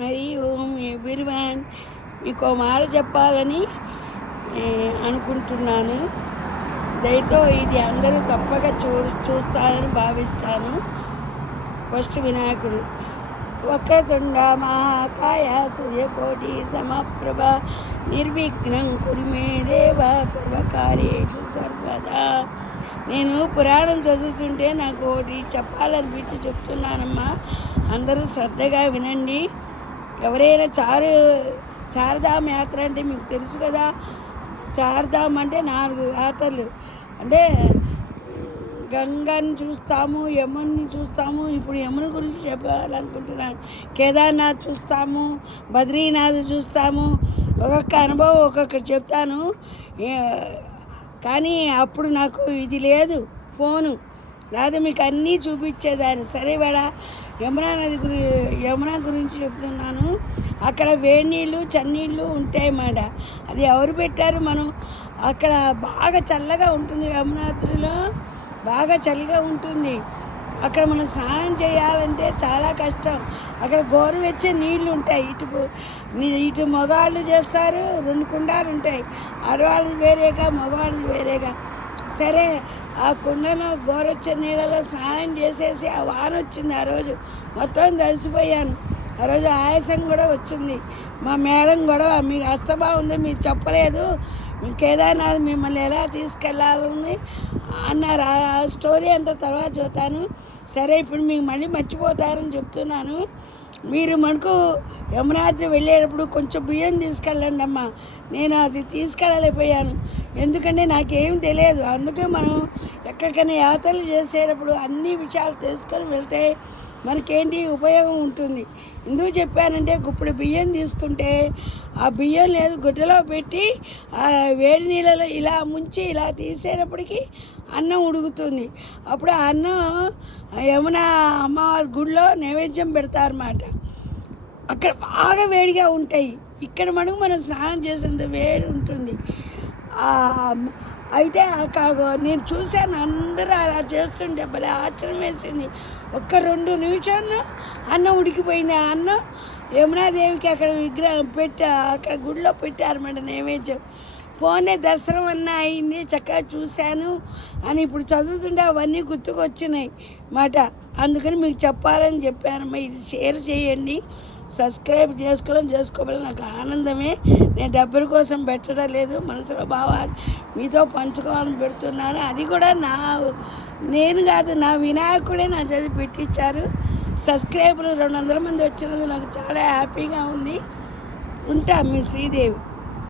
మరి ఓం ఎవ్రీవన్, మీకు మాట చెప్పాలని అనుకుంటున్నాను. దయతో ఇది అందరూ తప్పక చూస్తారని భావిస్తాను. ఫస్ట్ వినాయకుడు. వక్రతుండ మహాకాయ సూర్యకోటి సమప్రభ నిర్విఘ్నం కురు మే దేవ సర్వకార్యేషు సర్వదా. నేను పురాణం చదువుతుంటే నాకు ఒకటి చెప్పాలనిపించి చెప్తున్నానమ్మా. అందరూ శ్రద్ధగా వినండి. ఎవరైనా చార్ధామ్ యాత్ర అంటే మీకు తెలుసు కదా. చార్ధామ్ అంటే 4 యాత్రలు. అంటే గంగని చూస్తాము, యముని చూస్తాము. ఇప్పుడు యముని గురించి చెప్పాలనుకుంటున్నాను. కేదార్నాథ్ చూస్తాము, బద్రీనాథ్ చూస్తాము. ఒక్కొక్క అనుభవం ఒక్కొక్కటి చెప్తాను. కానీ అప్పుడు నాకు ఇది లేదు, ఫోను లేదా మీకు అన్నీ చూపించేదాన్ని. సరే వాడ యమునా గురించి చెప్తున్నాను. అక్కడ వేడి నీళ్ళు చన్నీళ్ళు ఉంటాయన్నమాట. అది ఎవరు పెట్టారు? మనం అక్కడ బాగా చల్లగా ఉంటుంది. యమునాత్రిలో బాగా చలిగా ఉంటుంది. అక్కడ మనం స్నానం చేయాలంటే చాలా కష్టం. అక్కడ గోరువెచ్చే నీళ్ళు ఉంటాయి. ఇటు మగవాళ్ళు చేస్తారు, 2 కుండాలు ఉంటాయి. ఆడవాళ్ళది వేరేగా, మగవాళ్ళది వేరేగా. సరే, ఆ కుండలో గోరొచ్చే నీళ్ళలో స్నానం చేసేసి ఆ వాన వచ్చింది. ఆ రోజు మొత్తం తడిసిపోయాను. ఆ రోజు ఆయాసం కూడా వచ్చింది. మా మేడం గొడవ, మీకు అస్తమా ఉంది, మీరు చెప్పలేదు, మీ కేదార్నాథ్ మిమ్మల్ని ఎలా తీసుకెళ్ళాలని అన్నారు. ఆ స్టోరీ అంతా తర్వాత చూస్తాను. సరే, ఇప్పుడు మీకు మళ్ళీ మర్చిపోతారని చెప్తున్నాను. మీరు మనకు యమునాద్రి వెళ్ళేటప్పుడు కొంచెం బియ్యం తీసుకెళ్ళండి అమ్మా. నేను అది తీసుకెళ్ళలేకపోయాను, ఎందుకంటే నాకేం తెలియదు. అందుకే మనం ఎక్కడికైనా యాత్రలు చేసేటప్పుడు అన్ని విషయాలు తెలుసుకొని వెళ్తే మనకేంటి ఉపయోగం ఉంటుంది. ఎందుకు చెప్పానంటే, గుప్పుడు బియ్యం తీసుకుంటే ఆ బియ్యం లేదు గుడ్డలో పెట్టి ఆ వేడి నీళ్ళలో ఇలా ముంచి ఇలా తీసేటప్పటికి అన్నం ఉడుకుతుంది. అప్పుడు ఆ అన్నం యమున అమ్మవారి గుడిలో నైవేద్యం పెడతారన్నమాట. అక్కడ బాగా వేడిగా ఉంటాయి. ఇక్కడ మనం స్నానం చేసేంత వేడి ఉంటుంది. అయితే నేను చూశాను, అందరూ అలా చేస్తుంటే భలే ఆశ్చర్యం వేసింది. ఒక్క 2 నిమిషాల్లో అన్నం ఉడికిపోయింది. ఆ అన్నం యమునాదేవికి అక్కడ విగ్రహం అక్కడ గుడిలో పెట్టారన్నమాట నైవేద్యం. ఫోనే దర్శనం అన్న అయింది, చక్కగా చూశాను అని ఇప్పుడు చదువుతుంటే అవన్నీ గుర్తుకొచ్చినాయి మాట. అందుకని మీకు చెప్పాలని చెప్పానమ్మా. ఇది షేర్ చేయండి, సబ్స్క్రైబ్ చేసుకోవడం నాకు ఆనందమే. నేను డబ్బుల కోసం పెట్టడం లేదు, మనసులో భావాలు మీతో పంచుకోవాలని పెడుతున్నాను. అది కూడా నేను కాదు, నా వినాయకుడే నా చదివి పెట్టించారు. సబ్స్క్రైబర్లు 200 మంది వచ్చినందుకు నాకు చాలా హ్యాపీగా ఉంది. ఉంటా, మీ శ్రీదేవి.